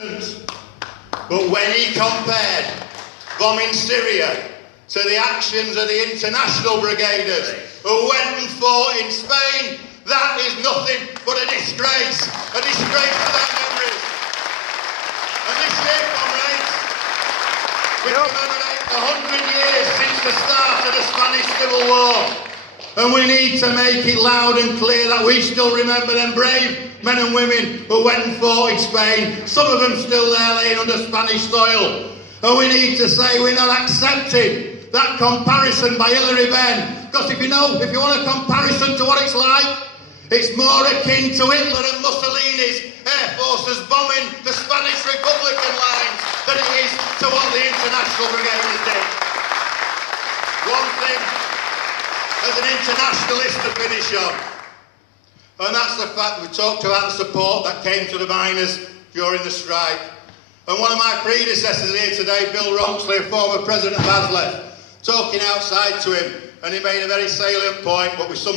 But when he compared bombing Syria to the actions of the international brigaders who went and fought in Spain, that is nothing but a disgrace to their memories. And this year, comrades, we commemorate 100 years since the start of the Spanish Civil War. And we need to make it loud and clear that we still remember them brave men and women who went and fought in Spain, some of them still there laying under Spanish soil. And we need to say we're not accepting that comparison by Hilary Benn, because if you want a comparison to what it's like, it's more akin to Hitler and Mussolini's air forces bombing the Spanish Republican lines than it is to what the international brigaders did. One thing as an internationalist to finish on, and that's the fact that we talked about the support that came to the miners during the strike. And one of my predecessors here today, Bill Ronksley, a former president of ASLEF, talking outside to him, and he made a very salient point, but with some